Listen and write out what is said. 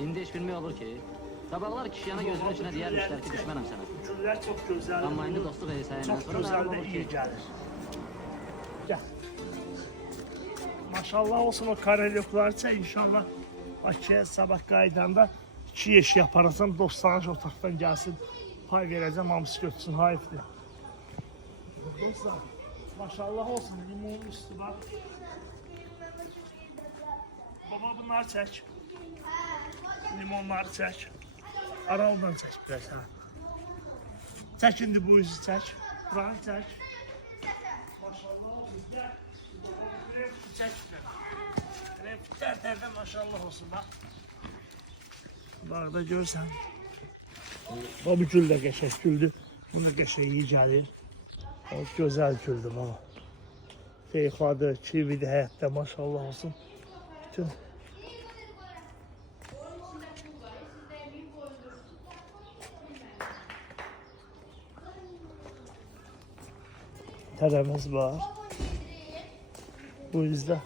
İndi heç bilmək olur ki, qabaqlar kişi yana gözünün içinə deyərmişlər ki, düşmənəm sənə. Güllər çox gözəl. Amma indi dostluq eləsəyindən Çox sonra gözəl məlum də olur iyi ki, gəlir. Gəl. Maşallah olsun o karelyoklar isə inşallah Bakıya sabah qaydanda 2 yeşik aparasam, dostlarınız otaqdan gəlsin, pay verəcəm, hamısı götürsün, hayifdir. Dostlar, maşallah olsun, limonun üstü var. Baba bunları çək. Limonları çək. Aralıdan çək biraz, hə. Çək indi bu yüzü çək. Buranı çək. Maşallah olsun, gəl. Kremfit çək. Kremfitlər maşallah olsun, bax. Bax da görsən. Bu gül də qəşək güldür. Bu da qəşək iyi gəlir. O gözəl güldür baba. Feyxadır, kividir həyətdə maşallah olsun. Bütün tərəmiz var. Bu yüzden